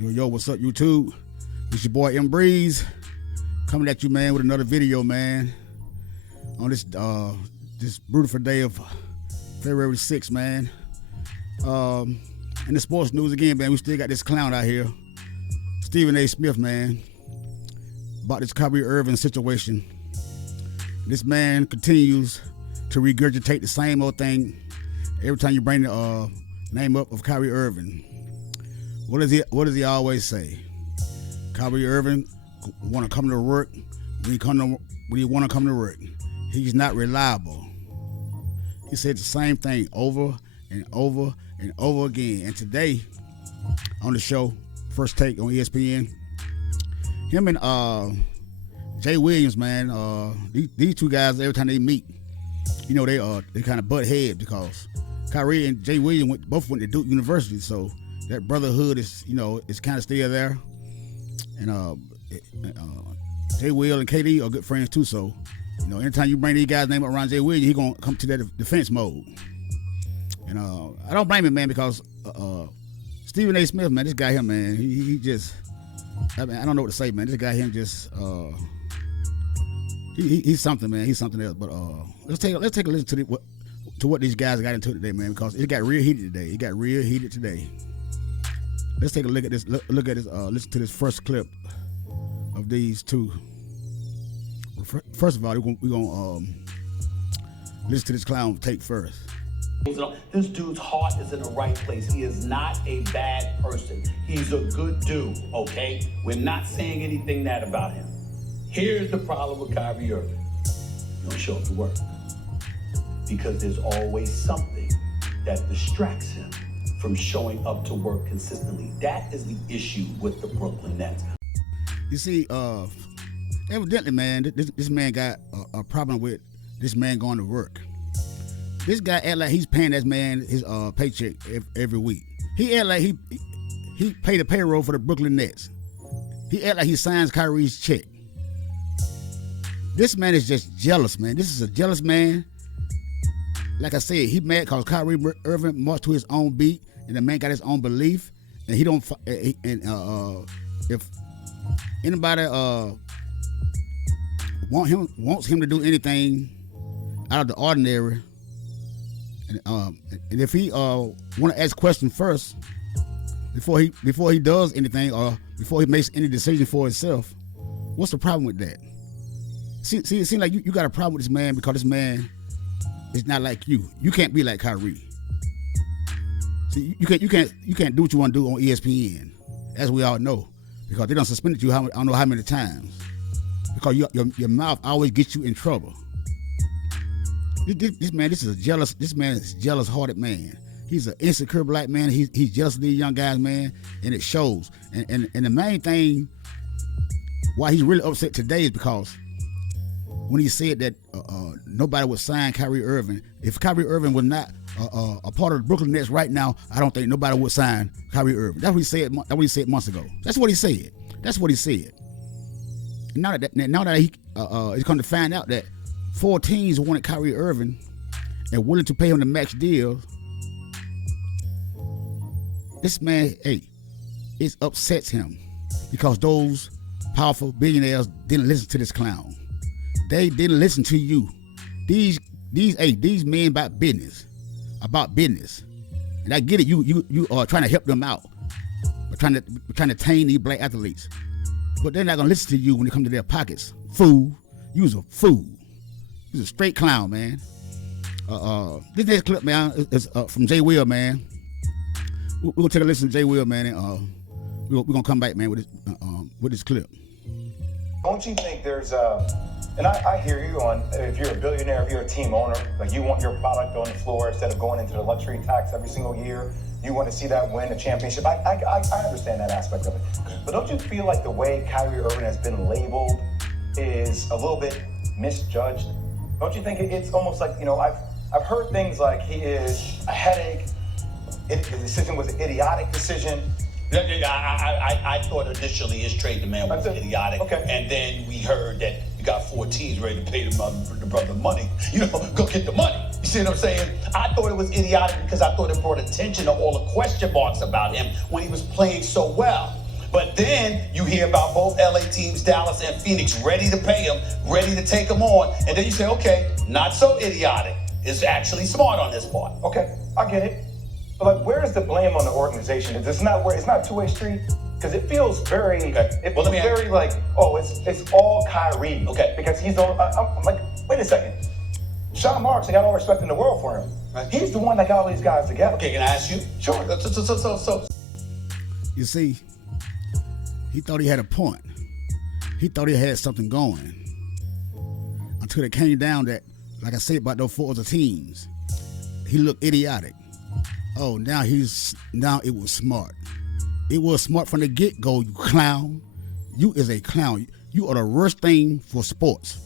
Yo, what's up, YouTube? It's your boy M Breeze coming at you, man, with another video, man. On this beautiful day of February 6th, man. In the sports news again, man, we still got this clown out here, Stephen A. Smith, man, about this Kyrie Irving situation. This man continues to regurgitate the same old thing every time you bring the name up of Kyrie Irving. What does he always say? Kyrie Irving want to come to work when he want to come to work. He's not reliable. He said the same thing over and over and over again. And today on the show, First Take on ESPN, him and Jay Williams, man, these two guys, every time they meet, you know, they kind of butt heads because Kyrie and Jay Williams both went to Duke University, so that brotherhood is, you know, is kind of still there. And Jay Will and KD are good friends too, so, you know, anytime you bring these guys' name up around Jay Williams, he gonna come to that defense mode. And I don't blame him, man, because Stephen A. Smith, man, this guy here, man, he just, I don't know what to say, man. This guy here just, he's something, man. He's something else. But let's take a listen to what these guys got into today, man, because it got real heated today. It got real heated today. Let's take a look at this. Look at this. Listen to this first clip of these two. First of all, we're gonna listen to this clown take first. This dude's heart is in the right place. He is not a bad person. He's a good dude, okay? We're not saying anything bad about him. Here's the problem with Kyrie Irving. He don't show up to work because there's always something that distracts him from showing up to work consistently. That is the issue with the Brooklyn Nets. You see, evidently, man, this man got a problem with this man going to work. This guy act like he's paying this man his paycheck every week. He act like he paid the payroll for the Brooklyn Nets. He act like he signs Kyrie's check. This man is just jealous, man. This is a jealous man. Like I said, he mad because Kyrie Irving marched to his own beat, and the man got his own belief, and he don't. If anybody wants him to do anything out of the ordinary, and if he want to ask questions first before he does anything or before he makes any decision for himself, what's the problem with that? See, it seems like you got a problem with this man because this man is not like you. You can't be like Kyrie. See, you can't do what you want to do on ESPN, as we all know, because they done suspended you I don't know how many times, because your mouth always gets you in trouble. This man is a jealous-hearted man. He's an insecure black man. He's jealous of these young guys, man, and it shows. And the main thing why he's really upset today is because when he said that nobody would sign Kyrie Irving, if Kyrie Irving was not a part of the Brooklyn Nets right now, I don't think nobody would sign Kyrie Irving. That's what he said. That's what he said months ago. That's what he said. Now that he is come to find out that 4 teams wanted Kyrie Irving and willing to pay him the max deal, this man, it upsets him because those powerful billionaires didn't listen to this clown. They didn't listen to you. These men about business. And I get it. You are trying to help them out, but trying to tame these black athletes. But they're not gonna listen to you when it comes to their pockets. Fool. You's a fool. You's a straight clown, man. This next clip, man, is from Jay Will, man. We're gonna take a listen to Jay Will, man, and we're gonna come back, man, with this clip. Don't you think there's and I hear you on, if you're a billionaire, if you're a team owner, like you want your product on the floor instead of going into the luxury tax every single year, you want to see that win a championship. I understand that aspect of it. But don't you feel like the way Kyrie Irving has been labeled is a little bit misjudged? Don't you think it's almost like, you know, I've heard things like he is a headache, the decision was an idiotic decision. I thought initially his trade demand was idiotic, okay. And then we heard that you got 4 teams ready to pay the brother money. You know, go get the money. You see what I'm saying? I thought it was idiotic because I thought it brought attention to all the question marks about him when he was playing so well. But then you hear about both LA teams, Dallas and Phoenix, ready to pay him, ready to take him on. And then you say, okay, not so idiotic. It's actually smart on this part. Okay, I get it. But like, where is the blame on the organization? It's not a two-way street? Because it feels very, it feels very like, oh, it's all Kyrie. Okay. Because he's the, I'm like, wait a second. Sean Marks, I got all respect in the world for him. Right. He's the one that got all these guys together. Okay, can I ask you? Sure. So. You see, he thought he had a point. He thought he had something going. Until it came down that, like I said about those 4 other teams, he looked idiotic. Oh, now it was smart. It was smart from the get-go, you clown. You is a clown. You are the worst thing for sports.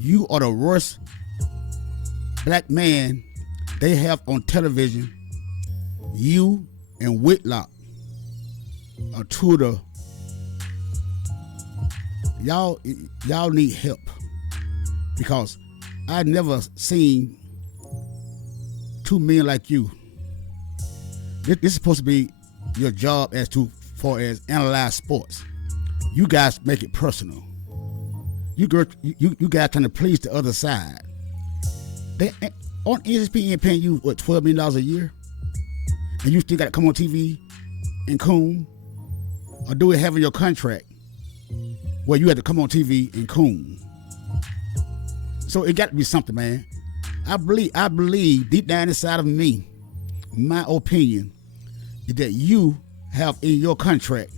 You are the worst black man they have on television. You and Whitlock are two of the... Y'all need help. Because I never seen 2 men like you. This is supposed to be your job as far as analyze sports. You guys make it personal. You guys trying to please the other side. They on ESPN paying you what, $12 million a year, and you still got to come on TV and coon, or do it having your contract where you had to come on TV and coon. So it got to be something, man. I believe deep down inside of me, my opinion is that you have in your contract,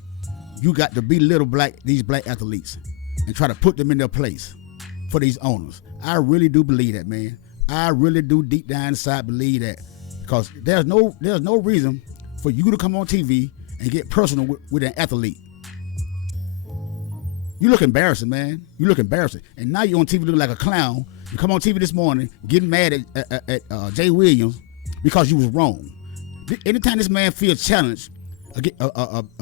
you got to belittle these black athletes and try to put them in their place for these owners. I really do believe that, man. I really do deep down inside believe that, because there's no reason for you to come on TV and get personal with an athlete. You look embarrassing, man. You look embarrassing. And now you're on TV looking like a clown. You come on TV this morning getting mad at Jay Williams because you was wrong. Anytime this man feels challenged,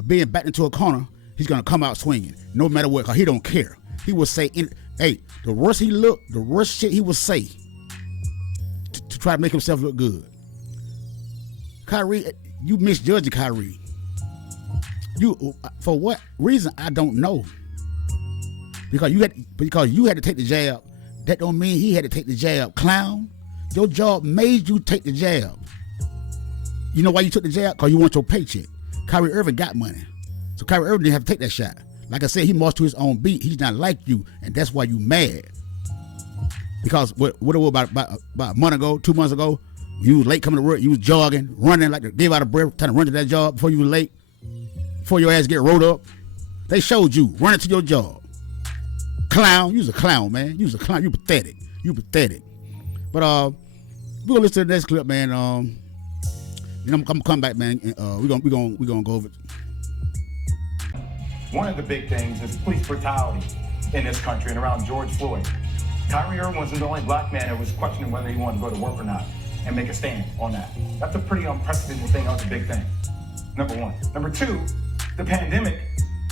being backed into a corner, he's going to come out swinging, no matter what, because he don't care. He will say, hey, the worse he look, the worse shit he will say to try to make himself look good. Kyrie, you misjudging Kyrie. You, for what reason, I don't know. Because you had to take the jab. That don't mean he had to take the jab. Clown, your job made you take the jab. You know why you took the jab? Because you want your paycheck. Kyrie Irving got money. So Kyrie Irving didn't have to take that shot. Like I said, he marched to his own beat. He's not like you, and that's why you mad. Because what it was about a month ago, 2 months ago, you was late coming to work, you was jogging, running like gave out of breath, trying to run to that job before you were late, before your ass get rolled up. They showed you running to your job. Clown, you was a clown, man. You was a clown. You pathetic. You pathetic. But we're gonna listen to the next clip, man. You know, I'm gonna come back, man. And, we're gonna go over it. One of the big things is police brutality in this country and around George Floyd. Kyrie Irving wasn't the only black man that was questioning whether he wanted to go to work or not and make a stand on that. That's a pretty unprecedented thing. That was a big thing. Number one. Number two, the pandemic.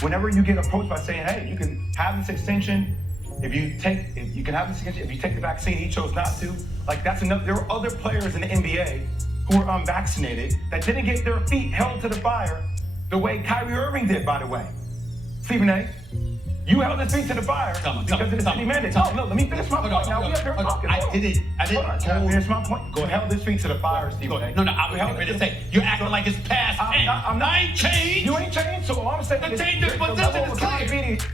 Whenever you get approached by saying, hey, you can have this extension, if you take the vaccine, he chose not to. Like, that's enough. There were other players in the NBA who were unvaccinated that didn't get their feet held to the fire the way Kyrie Irving did, by the way. Stephen A., you held his feet to the fire because of the city mandate. No, let me finish my point. Now, we up here talking. I didn't. Can I finish my point? Go ahead. Held his feet to the fire, Stephen A. No, I was going to say, you're acting like it's past. I ain't changed. You ain't changed, so all I'm saying is the level of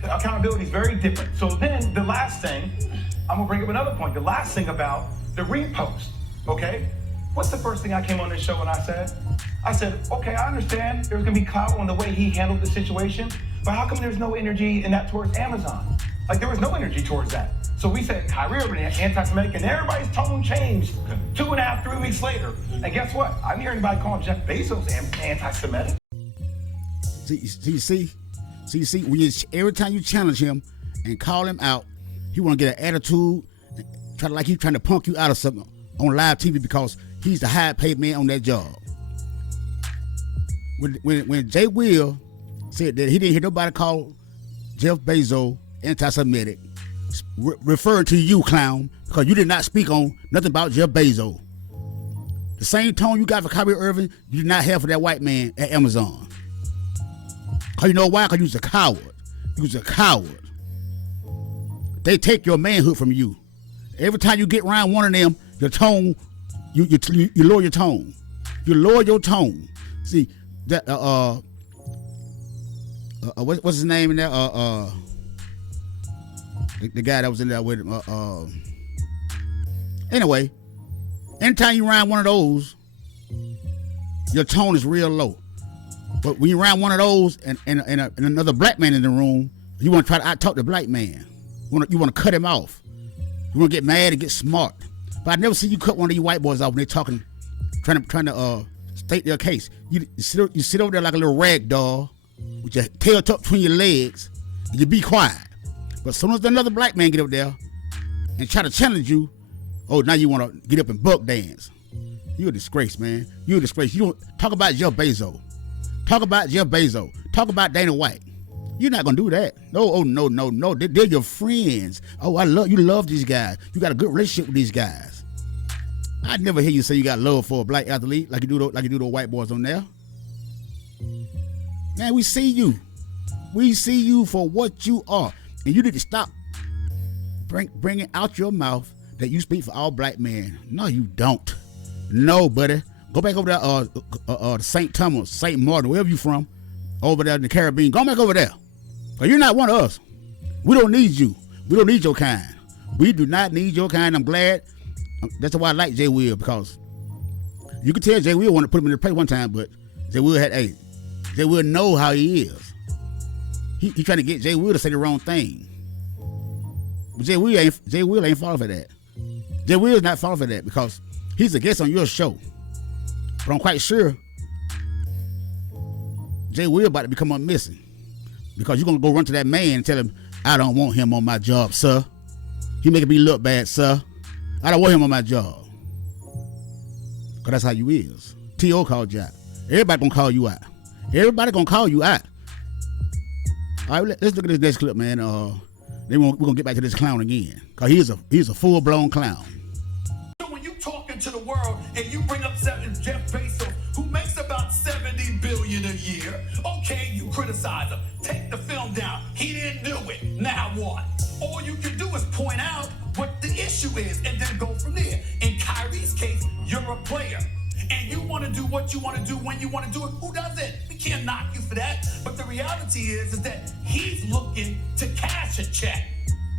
accountability is very different. So then the last thing, I'm going to bring up another point. The last thing about the repost, okay? What's the first thing I came on this show and I said? I said, okay, I understand there's going to be clout on the way he handled the situation, but how come there's no energy in that towards Amazon? Like, there was no energy towards that. So we said, Kyrie Irving, anti-Semitic, and everybody's tone changed 2.5, 3 weeks later. And guess what? I didn't hear anybody calling Jeff Bezos anti-Semitic. See, every time you challenge him and call him out, he want to get an attitude, like he's trying to punk you out of something on live TV because he's the high-paid man on that job. When Jay Will said that he didn't hear nobody call Jeff Bezos anti-Semitic, referring to you, clown, because you did not speak on nothing about Jeff Bezos. The same tone you got for Kyrie Irving, you did not have for that white man at Amazon. Cause you know why? Cause you's a coward. You's a coward. They take your manhood from you. Every time you get around one of them, your tone, you lower your tone. You lower your tone. See that what's his name in there? The guy that was in there with him. Anyway, anytime you around one of those, your tone is real low. But when you around one of those and another black man in the room, you want to try to out-talk the black man. You want to cut him off. You want to get mad and get smart. But I never see you cut one of these white boys off when they're talking, trying to state their case. You sit over there like a little rag doll with your tail tucked between your legs, and you be quiet. But as soon as another black man get up there and try to challenge you, oh, now you want to get up and buck dance. You a disgrace, man. You a disgrace. You don't talk about Jeff Bezos. Talk about Jeff Bezos. Talk about Dana White. You're not gonna do that. No, no. They're your friends. Oh, you love these guys. You got a good relationship with these guys. I'd never hear you say you got love for a black athlete like you do those white boys on there. Man, we see you. We see you for what you are, and you need to stop bringing out your mouth that you speak for all black men. No, you don't. No, buddy. Go back over there, St. Thomas, St. Martin, wherever you from, over there in the Caribbean. Go back over there. But you're not one of us. We don't need you. We don't need your kind. We do not need your kind. I'm glad. That's why I like Jay Will, because you could tell Jay Will wanted to put him in the play one time, but Jay Will know how he is. He trying to get Jay Will to say the wrong thing. But Jay Will ain't falling for that. Jay Will's not falling for that because he's a guest on your show. But I'm quite sure Jay Will about to become a missing, because you're going to go run to that man and tell him, I don't want him on my job, sir. He making me look bad, sir. I don't want him on my job. Because that's how you is. T.O. called you out. Everybody going to call you out. Everybody going to call you out. All right, let's look at this next clip, man. Then we're going to get back to this clown again, because he's a full-blown clown. So when you talking to the world and you bring up Jeff Bezos, who makes about $70 billion a year, okay, you criticize him. Take the film down. He didn't do it. Now what? All you can do is point out what the issue is and then go from there. In Kyrie's case, you're a player. And you want to do what you want to do when you want to do it. Who doesn't? We can't knock you for that. But the reality is that he's looking to cash a check.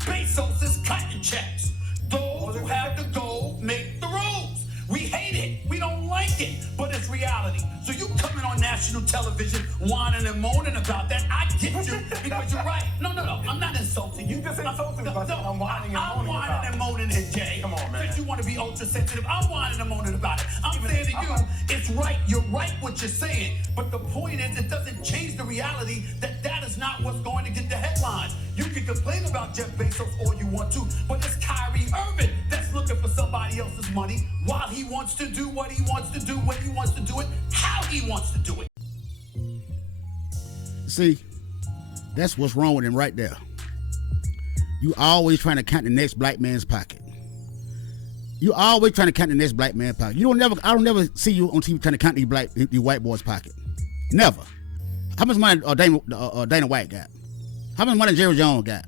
Bezos is cutting checks. Those who have the gold make the rules. We hate it. We don't like it. But it's reality. So you coming on national television whining and moaning about that, I get you because you're right. No. I'm not insulting you. You just insulted me. I'm whining and moaning at Jay. Come on, man. Since you want to be ultra sensitive, I'm whining and moaning about it. I'm saying to you, it's right. You're right what you're saying. But the point is, it doesn't change the reality that is not what's going to get the headlines. You can complain about Jeff Bezos all you want to, but it's Kyrie Irving that's looking for somebody else's money while he wants to do what he wants to do, when he wants to do it, how he wants to do it. See, that's what's wrong with him right there. You always trying to count the next black man's pocket. You always trying to count the next black man's pocket. I don't never see you on TV trying to count these white boys' pocket. Never. How much money Dana White got? How much money Jerry Jones got?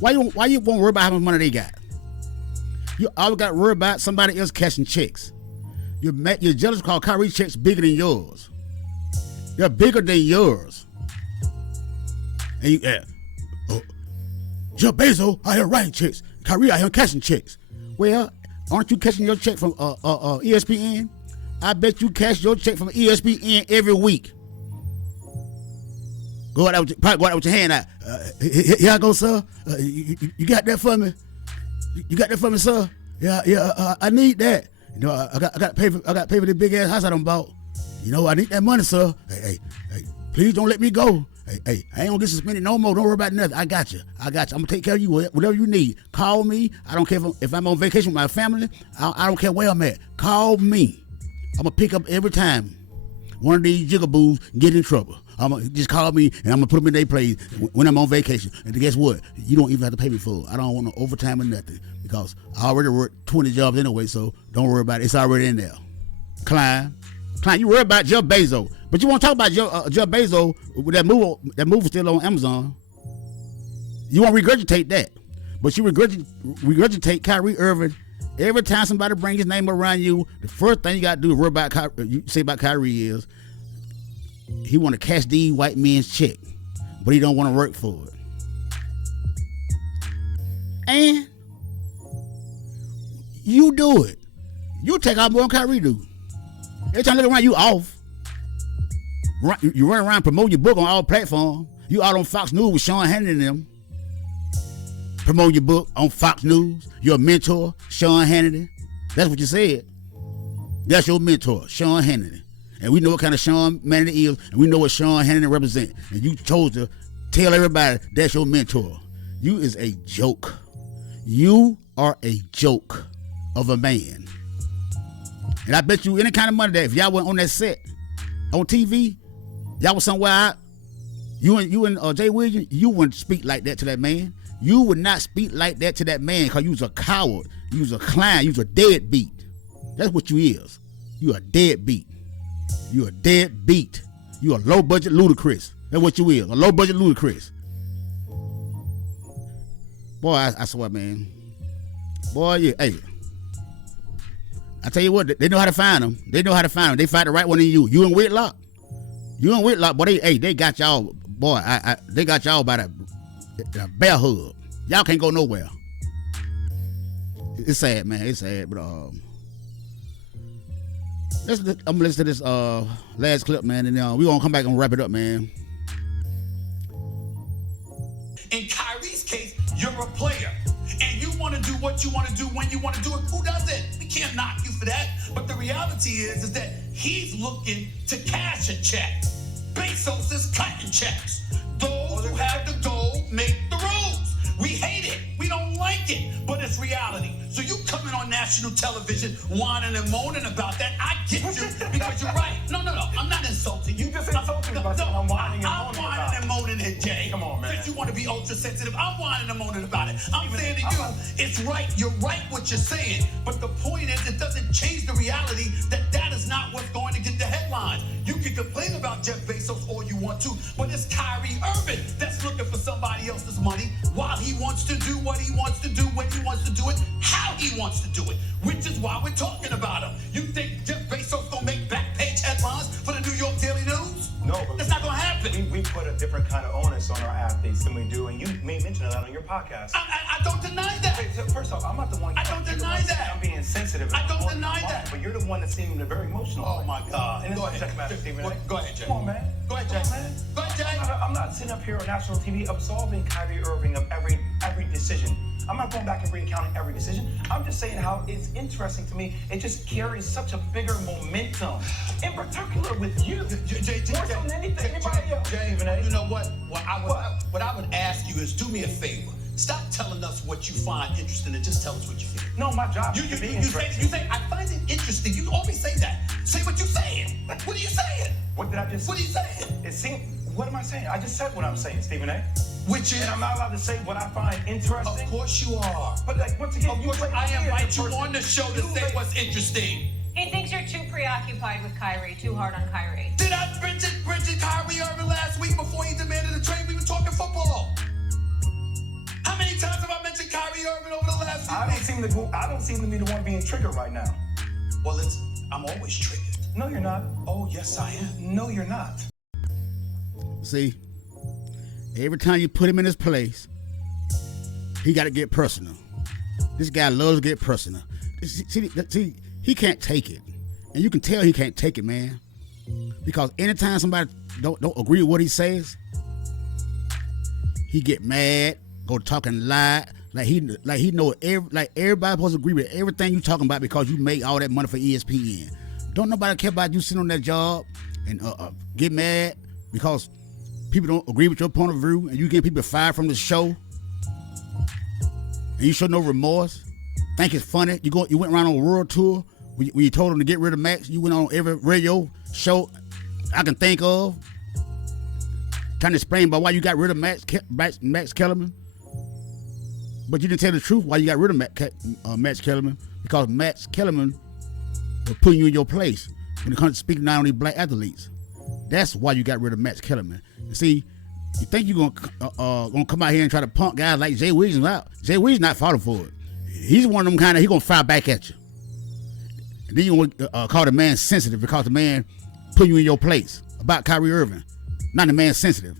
Why you won't worry about how much money they got? You always got to worry about somebody else cashing checks. You're jealous because Kyrie's checks bigger than yours. They're bigger than yours. And you, Jeff Bezos out here writing checks. Kyrie out here cashing checks. Well, aren't you cashing your check from ESPN? I bet you cash your check from ESPN every week. Go out with your hand out. Here I go, sir. You got that for me? You got that for me, sir? Yeah. I need that. You know, I got to pay for the big ass house I done bought. You know, I need that money, sir. Hey, please don't let me go. Hey, I ain't gonna get suspended no more. Don't worry about nothing. I got you. I'm gonna take care of you, whatever you need. Call me. I don't care if I'm on vacation with my family. I don't care where I'm at. Call me. I'm gonna pick up every time one of these jigaboos get in trouble. Just call me and I'm gonna put them in their place when I'm on vacation. And guess what? You don't even have to pay me for it. I don't want no overtime or nothing because I already worked 20 jobs anyway. So don't worry about it. It's already in there. Klein, you worry about Jeff Bezos. But you want to talk about Jeff Bezos with that movie still on Amazon. You want to regurgitate that. But you regurgitate Kyrie Irving. Every time somebody brings his name around you, the first thing you got to do is worry about say about Kyrie is he want to cash these white men's check, but he don't want to work for it. And you do it. You take out more than Kyrie do. Every time I look around, you off. You run around promoting your book on all platforms. You out on Fox News with Sean Hannity and them. Promoting your book on Fox News. Your mentor, Sean Hannity. That's what you said. That's your mentor, Sean Hannity. And we know what kind of Sean Hannity is, and we know what Sean Hannity represents. And you chose to tell everybody that's your mentor. You is a joke. You are a joke of a man. And I bet you any kind of money that if y'all went on that set, on TV, y'all was somewhere out, you and Jay Williams, you wouldn't speak like that to that man. You would not speak like that to that man because you was a coward. You was a clown. You was a deadbeat. That's what you is. You a deadbeat. You a deadbeat. You a low budget ludicrous. That's what you is. A low budget ludicrous. Boy, I swear, man. Boy, yeah. Hey, I tell you what, they know how to find them. They know how to find them. They find the right one in you. You in Whitlock. You in Whitlock, boy. They got y'all. Boy, they got y'all by the bear hug. Y'all can't go nowhere. It's sad, man. It's sad, but I'm gonna listen to this last clip, man, and we gonna come back and wrap it up, man. In Kyrie's case, you're a player, and you want to do what you want to do when you want to do it. Who does it? We can't knock you for that. But the reality is that he's looking to cash a check. Bezos is cutting checks. Those who have the gold make the rules. We hate it. We don't like it. But it's reality. So you coming on national television whining and moaning about that. I get you because you're right. No. I'm not insulting you. You just insulted me by saying I'm whining and moaning and Jay. Come on, man. Since you want to be ultra sensitive, I'm whining and moaning about it. I'm saying to you, it's right. You're right what you're saying. But the point is, it doesn't change the reality that is not what's going to get the headlines. You can complain about Jeff Bezos all you want to, but it's Kyrie Irving that's looking for somebody else's money while he wants to do what he wants to do, when he wants to do it, how he wants to do it, which is why we're talking about him. You think Jeff Bezos gonna make back page headlines for the New York Daily News? No, but that's not gonna happen. We put a different kind of onus on our athletes than we do, and you made mention of that on your podcast. I don't deny that. Wait, so first off, I'm not the one. I don't deny that. I'm being insensitive. I don't deny that. But you're the one that seemed very emotional. Oh my God. And Go ahead. Go ahead, Jay. Come on, man. Go ahead, Jay. Go ahead, Jay. I'm not sitting up here on national TV absolving Kyrie Irving of every decision. I'm not going back and recounting every decision. I'm just saying how it's interesting to me. It just carries such a bigger momentum, in particular with you. Jay, more so than anything. Anybody else? Jay, you know what? What I would ask you is do me a favor. Stop telling us what you find interesting and just tell us what you feel. No, my job is to be interesting. You say, I find it interesting. You always say that. Say what you're saying. What are you saying? What did I just say? What are you saying? It seemed, what am I saying? I just said what I'm saying, Stephen A. Which is? And I'm not allowed to say what I find interesting. Of course you are. But like, once again, I invite you on the show to say what's interesting. He thinks you're too preoccupied with Kyrie, too hard on Kyrie. Did I mention Kyrie Irving last week before he demanded a trade? We were talking football. How many times have I mentioned Kyrie Irving over the last few weeks? I don't seem to be the one being triggered right now. Well, I'm always triggered. No, you're not. Oh, yes, I am. No, you're not. See, every time you put him in his place, he got to get personal. This guy loves to get personal. See, he can't take it. And you can tell he can't take it, man. Because anytime somebody don't agree with what he says, he get mad, go talking lie, like he know everybody supposed to agree with everything you talking about because you make all that money for ESPN. Don't nobody care about you sitting on that job and get mad because people don't agree with your point of view and you get people fired from the show and you show no remorse. Think it's funny. You went around on a world tour where you told them to get rid of Max. You went on every radio show I can think of trying to explain about why you got rid of Max Kellerman. But you didn't tell the truth why you got rid of Max Kellerman, because Max Kellerman was putting you in your place when it comes to speaking down on these black athletes. That's why you got rid of Max Kellerman. See, you think you're gonna come out here and try to punk guys like Jay Williams out? Jay Williams not falling for it. He's one of them kind of, he gonna fire back at you. And then you want to call the man sensitive because the man put you in your place about Kyrie Irving. Not the man sensitive.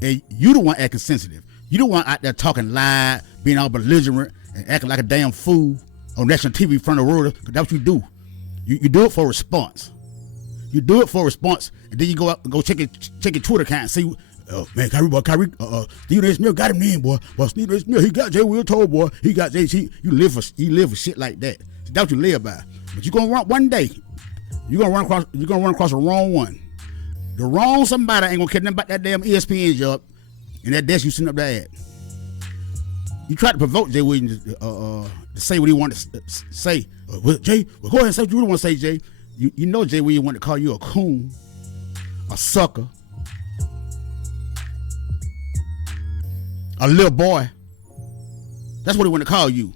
And you the one acting sensitive. You the one out there talking loud, being all belligerent, and acting like a damn fool on national TV in front of the world. Cause that's what you do. You do it for a response. You do it for a response, and then you go out and go check your Twitter account and see, oh man, Kyrie, Stephen A. Smith got him in, boy. Well, Stephen A. Smith, he got Jay Will told, boy. He got Jay. You live for shit like that. That's what you live by. But you gonna run one day. You gonna run across the wrong one. The wrong somebody ain't gonna care nothing about that damn ESPN job and that desk you sitting up there at. You try to provoke Jay Williams to say what he wanted to say. Jay, go ahead and say what you want to say, Jay. You know Jay Williams wanted to call you a coon, a sucker, a little boy. That's what he wanted to call you.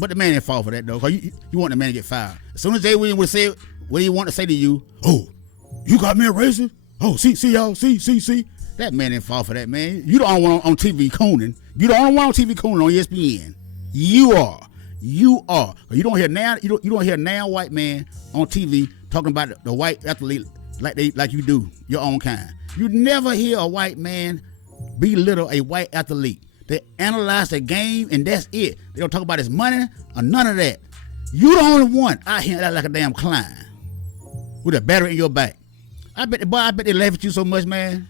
But the man didn't fall for that, though, because you want the man to get fired. As soon as Jay Williams would say what he wanted to say to you, oh, you got me a racist? Oh, see, y'all, see. That man didn't fall for that, man. You the only one on TV cooning. You the only one on TV cooning on ESPN. You are. You don't hear now. You don't hear now white man on TV talking about the white athlete like you do your own kind. You never hear a white man belittle a white athlete. They analyze the game and that's it. They don't talk about his money or none of that. You the only one out here that like a damn clown with a battery in your back. I bet they laugh at you so much, man.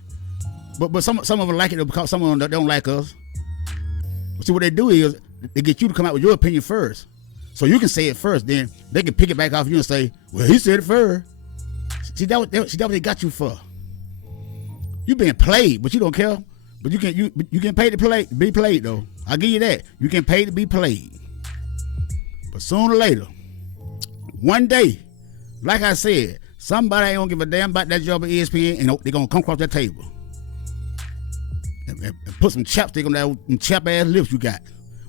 But some of them like it because some of them don't like us. See, what they do is they get you to come out with your opinion first, so you can say it first. Then they can pick it back off you and say, "Well, he said it first." See, that what they got you for. You being played, but you don't care. But you can pay to be played though. I'll give you that. You can pay to be played. But sooner or later, one day, like I said, somebody ain't gonna give a damn about that job at ESPN, and they're gonna come across that table and put some chapstick on them chap ass lips you got.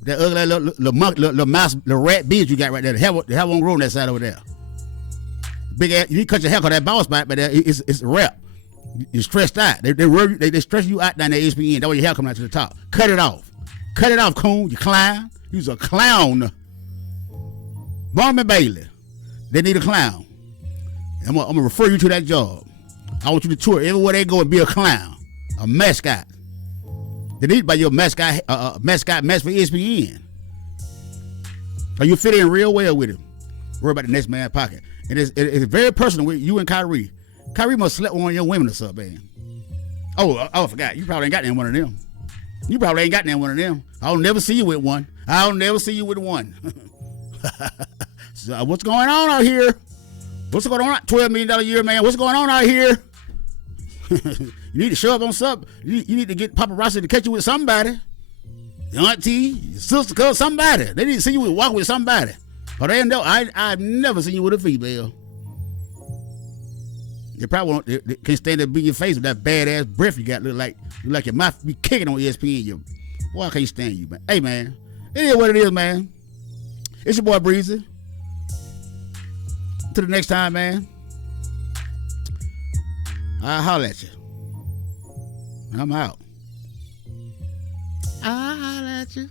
That ugly little mouse, the rat beard you got right there. The hair won't grow on that side over there. Big ass, you cut your hair, cause that bald spot, but it's a wrap. You're stressed out. They stress you out down there at ESPN. That way your hair coming out to the top. Cut it off, coon. You clown. You's a clown. Barman Bailey, they need a clown. I'm gonna refer you to that job. I want you to tour everywhere they go and be a clown, a mascot. They need by your mascot match for ESPN. So you fit in real well with him. Worry about the next man's pocket. And it's very personal with you and Kyrie. Kyrie must slept with one of your women or something, man. Oh, I forgot. You probably ain't got that one of them. I'll never see you with one. So what's going on out here? What's going on? $12 million a year, man. What's going on out here? You need to show up on something. You need to get paparazzi to catch you with somebody. Your auntie, your sister, cousin, somebody. They need to see you walking with somebody. But they know I've never seen you with a female. They probably can't stand there to be in your face with that badass breath you got. Look like your mouth be kicking on ESPN. Boy, I can't stand you, man. Hey, man, it is what it is, man. It's your boy Breezy. Till the next time, man. I'll holler at you. I'm out. I'll holler at you.